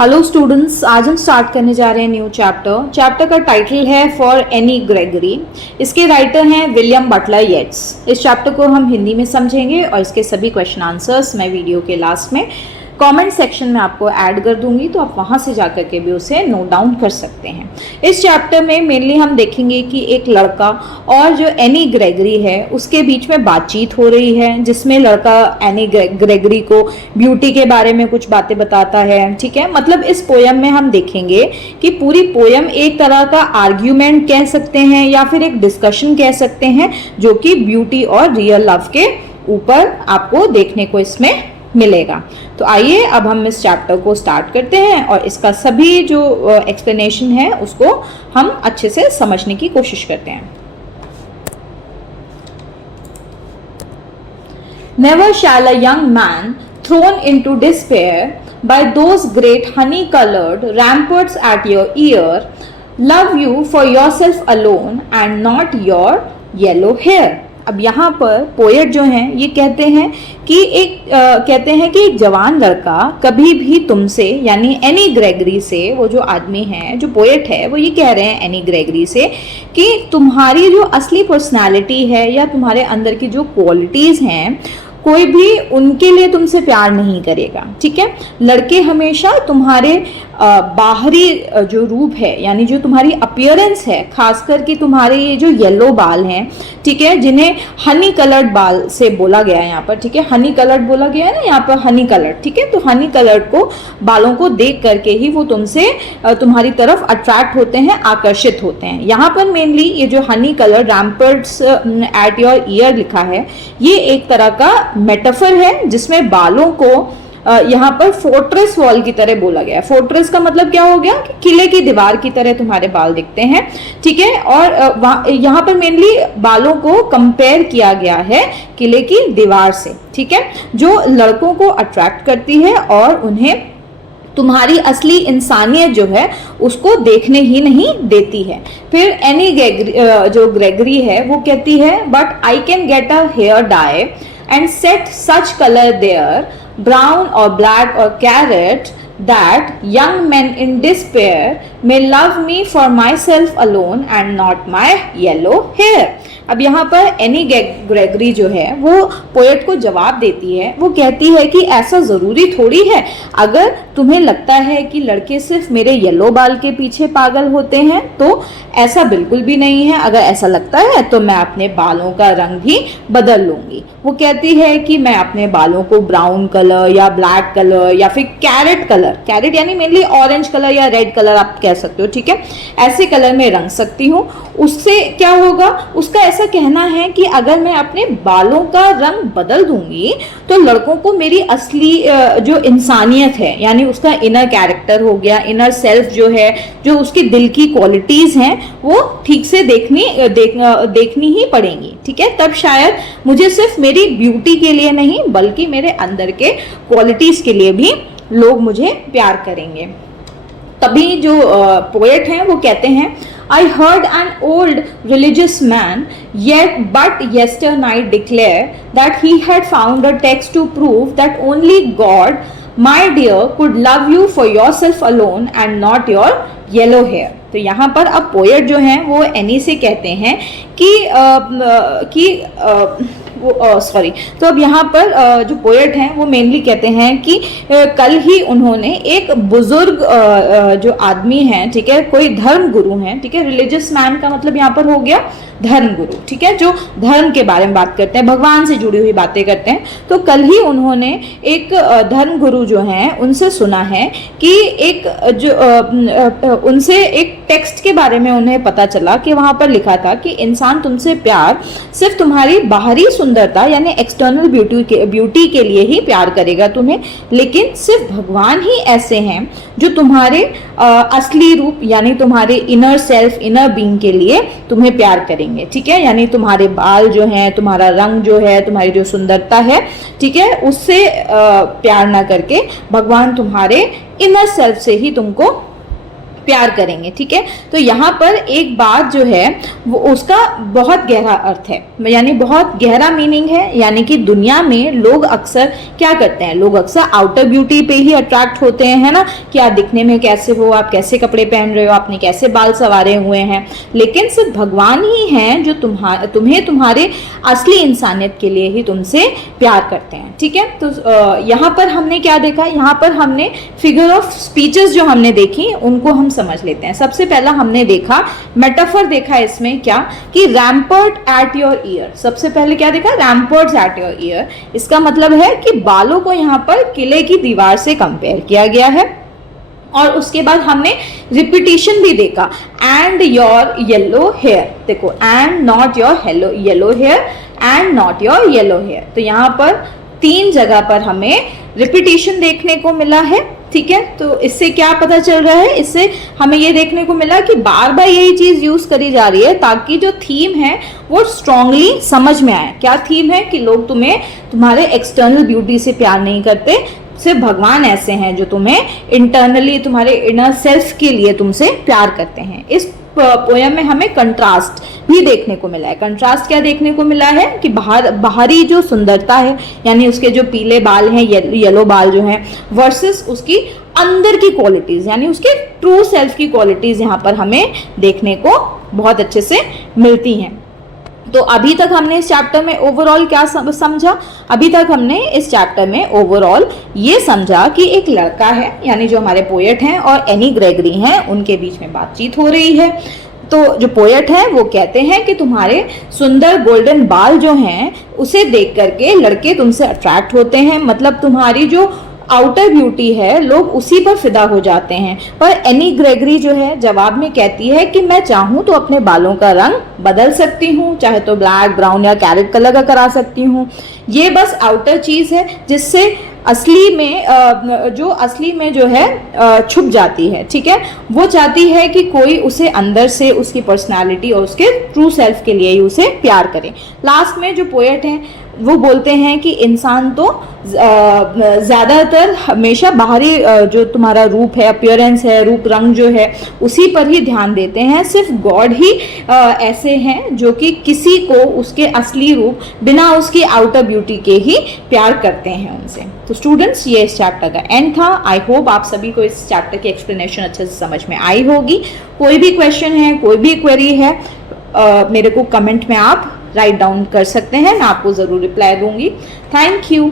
Hello students, आज हम start करने जा रहे हैं न्यू चैप्टर का टाइटल है फॉर एनी ग्रेगरी। इसके राइटर हैं विलियम बटलर येट्स। इस चैप्टर को हम हिंदी में समझेंगे और इसके सभी क्वेश्चन आंसर्स मैं वीडियो के लास्ट में कमेंट सेक्शन में आपको ऐड कर दूंगी, तो आप वहां से जाकर के भी उसे नोट डाउन कर सकते हैं। इस चैप्टर में मेनली हम देखेंगे कि एक लड़का और जो एनी ग्रेगरी है उसके बीच में बातचीत हो रही है, जिसमें लड़का एनी ग्रेगरी को ब्यूटी के बारे में कुछ बातें बताता है। ठीक है, मतलब इस पोयम में हम देखेंगे कि पूरी पोयम एक तरह का आर्ग्यूमेंट कह सकते हैं या फिर एक डिस्कशन कह सकते हैं, जो कि ब्यूटी और रियल लव के ऊपर आपको देखने को इसमें मिलेगा। तो आइए अब हम इस चैप्टर को स्टार्ट करते हैं और इसका सभी जो एक्सप्लेनेशन है उसको हम अच्छे से समझने की कोशिश करते हैं। Never shall a young man thrown into despair by those great honey-colored ramparts at your ear love you for yourself alone and not your yellow hair। अब यहाँ पर पोएट जो हैं ये कहते हैं कि एक जवान लड़का कभी भी तुमसे, यानी एनी ग्रेगरी से, वो जो आदमी है, जो पोएट है, वो ये कह रहे हैं एनी ग्रेगरी से कि तुम्हारी जो असली पर्सनालिटी है या तुम्हारे अंदर की जो क्वालिटीज हैं, कोई भी उनके लिए तुमसे प्यार नहीं करेगा। ठीक है, लड़के हमेशा तुम्हारे बाहरी जो रूप है, यानी जो तुम्हारी अपीयरेंस है, खासकर कि तुम्हारे ये जो येलो बाल हैं, ठीक है, जिन्हें हनी कलर्ड बाल से बोला गया है यहाँ पर। ठीक है, हनी कलर्ड बोला गया है ना यहाँ पर, हनी कलर्ड। ठीक है, तो हनी कलर्ड को बालों को देख करके ही वो तुमसे तुम्हारी तरफ अट्रैक्ट होते हैं, आकर्षित होते हैं। यहाँ पर मेनली ये जो honey coloured ramparts at your ear लिखा है, ये एक तरह का मेटाफर है जिसमें बालों को यहाँ पर फोर्ट्रेस वॉल की तरह बोला गया है। फोर्ट्रेस का मतलब क्या हो गया कि किले की दीवार की तरह तुम्हारे बाल दिखते हैं। ठीक है, और यहाँ पर मेनली बालों को कंपेयर किया गया है किले की दीवार से। ठीक है, जो लड़कों को अट्रैक्ट करती है और उन्हें तुम्हारी असली इंसानियत जो है उसको देखने ही नहीं देती है। फिर एनी जो ग्रेगरी है वो कहती है, but I can get a hair dye and set such color there, brown or black or carrot, that young men in despair may love me for myself alone and not my yellow hair। अब यहाँ पर any Gregory जो है वो poet को जवाब देती है। वो कहती है कि ऐसा जरूरी थोड़ी है, अगर तुम्हें लगता है कि लड़के सिर्फ मेरे येलो बाल के पीछे पागल होते हैं तो ऐसा बिल्कुल भी नहीं है। अगर ऐसा लगता है तो मैं अपने बालों का रंग भी बदल लूंगी। वो कहती है कि मैं अपने बालों को ब्राउन कलर या ब्लैक कलर या फिर कैरेट कलर, कैरेट यानी मेनली ऑरेंज कलर या रेड कलर आप कह सकते हो, ठीक है, ऐसे कलर में रंग सकती हूँ। उससे क्या होगा, उसका ऐसा कहना है कि अगर मैं अपने बालों का रंग बदल दूंगी तो लड़कों को मेरी असली जो इंसानियत है, यानी उसका इनर कैरेक्टर हो गया, इनर सेल्फ जो है, जो उसकी दिल की क्वालिटीज हैं, वो ठीक से देखनी ही पड़ेंगी। ठीक है, तब शायद मुझे सिर्फ मेरी ब्यूटी के लिए नहीं बल्कि मेरे अंदर के क्वालिटीज के लिए भी लोग मुझे प्यार करेंगे। तभी जो पोएट हैं वो कहते हैं, I heard an old religious man but yesternight declare that he had found a text to prove that only God, my dear, could love you for yourself alone and not your yellow hair। तो यहाँ पर अब poet जो हैं वो any से कहते हैं तो अब यहाँ पर जो पोएट हैं वो मेनली कहते हैं कि कल ही उन्होंने एक बुजुर्ग जो आदमी हैं, ठीक है, कोई धर्म गुरु हैं, ठीक है, रिलीजियस मैन का मतलब यहाँ पर हो गया धर्म गुरु, ठीक है, जो धर्म के बारे में बात करते हैं, भगवान से जुड़ी हुई बातें करते हैं। तो कल ही उन्होंने एक धर्म गुरु जो हैं उनसे सुना है कि उनसे एक टेक्स्ट के बारे में उन्हें पता चला कि वहां पर लिखा था कि इंसान तुमसे प्यार सिर्फ तुम्हारी बाहरी सुंदरता यानी एक्सटर्नल ब्यूटी के लिए ही प्यार करेगा तुम्हें, लेकिन सिर्फ भगवान ही ऐसे हैं जो तुम्हारे असली रूप यानी तुम्हारे इनर सेल्फ, इनर बीइंग के लिए तुम्हें प्यार करेंगे। ठीक है, यानी तुम्हारे बाल जो हैं, तुम्हारा रंग जो है, तुम्हारी जो सुंदरता है, ठीक है, उससे प्यार ना करके भगवान तुम्हारे इनर सेल्फ से ही तुमको प्यार करेंगे, ठीक है। तो यहाँ पर एक बात जो है वो उसका बहुत गहरा अर्थ है, यानी बहुत गहरा मीनिंग है। यानी कि दुनिया में लोग अक्सर क्या करते हैं, लोग अक्सर आउटर ब्यूटी पे ही अट्रैक्ट होते हैं, है ना, कि आप दिखने में कैसे हो, आप कैसे कपड़े पहन रहे हो, आपने कैसे बाल संवारे हुए हैं। लेकिन सिर्फ भगवान ही हैं जो तुम्हें तुम्हारे असली इंसानियत के लिए ही तुमसे प्यार करते हैं, ठीक है। तो यहाँ पर हमने क्या देखा, यहाँ पर हमने फिगर ऑफ स्पीचेस जो हमने देखी उनको हम समझ लेते हैं। सबसे पहला हमने देखा मेटाफर देखा इसमें क्या, कि रैम्पर्ट एट योर ईयर। सबसे पहले क्या देखा, रैम्पर्ट्स एट योर ईयर। इसका मतलब है कि बालों को यहाँ पर किले की दीवार से कंपेयर किया गया है। और उसके बाद हमने रिपीटिशन भी देखा, एंड योर येलो हेयर। देखो, and not your yellow hair, and not your yellow hair. तो यहाँ पर 3 जगह पर हमें रिपीटिशन देखने को मिला है, ठीक है। तो इससे क्या पता चल रहा है, इससे हमें ये देखने को मिला कि बार बार यही चीज यूज करी जा रही है ताकि जो थीम है वो स्ट्रांगली समझ में आए। क्या थीम है कि लोग तुम्हें तुम्हारे एक्सटर्नल ब्यूटी से प्यार नहीं करते, सिर्फ भगवान ऐसे हैं जो तुम्हें इंटरनली, तुम्हारे इनर सेल्फ के लिए तुमसे प्यार करते हैं। इस पोयम में हमें कंट्रास्ट भी देखने को मिला है। कंट्रास्ट क्या देखने को मिला है कि बाहरी जो सुंदरता है, यानी उसके जो पीले बाल हैं, येलो बाल जो हैं, वर्सेस उसकी अंदर की क्वालिटीज, यानी उसके ट्रू सेल्फ की क्वालिटीज यहाँ पर हमें देखने को बहुत अच्छे से मिलती हैं। तो अभी तक हमने इस चैप्टर में ओवरऑल क्या समझा, अभी तक हमने इस चैप्टर में ओवरऑल ये समझा कि एक लड़का है, यानी जो हमारे पोएट हैं और एनी ग्रेगरी हैं, उनके बीच में बातचीत हो रही है। तो जो पोएट है वो कहते हैं कि तुम्हारे सुंदर गोल्डन बाल जो हैं उसे देख करके लड़के तुमसे अट्रैक्ट होते हैं, मतलब तुम्हारी जो आउटर ब्यूटी है लोग उसी पर फिदा हो जाते हैं। पर एनी ग्रेगरी जो है जवाब में कहती है कि मैं चाहूँ तो अपने बालों का रंग बदल सकती हूँ, चाहे तो ब्लैक, ब्राउन या कैरेट कलर का करा सकती हूँ। ये बस आउटर चीज है जिससे असली में जो है छुप जाती है, ठीक है। वो चाहती है कि कोई उसे अंदर से उसकी पर्सनालिटी और उसके ट्रू सेल्फ के लिए ही उसे प्यार करे। लास्ट में जो पोएट हैं वो बोलते हैं कि इंसान तो ज़्यादातर हमेशा बाहरी जो तुम्हारा रूप है, अपीयरेंस है, रूप रंग जो है उसी पर ही ध्यान देते हैं। सिर्फ गॉड ही ऐसे हैं जो कि किसी को उसके असली रूप बिना उसकी आउटर ब्यूटी के ही प्यार करते हैं उनसे। तो स्टूडेंट्स, ये इस चैप्टर का एंड था। आई होप आप सभी को इस चैप्टर की एक्सप्लेनेशन अच्छे से समझ में आई होगी। कोई भी क्वेश्चन है, कोई भी क्वेरी है, मेरे को कमेंट में आप राइट डाउन कर सकते हैं, मैं आपको ज़रूर रिप्लाई दूंगी। Thank you.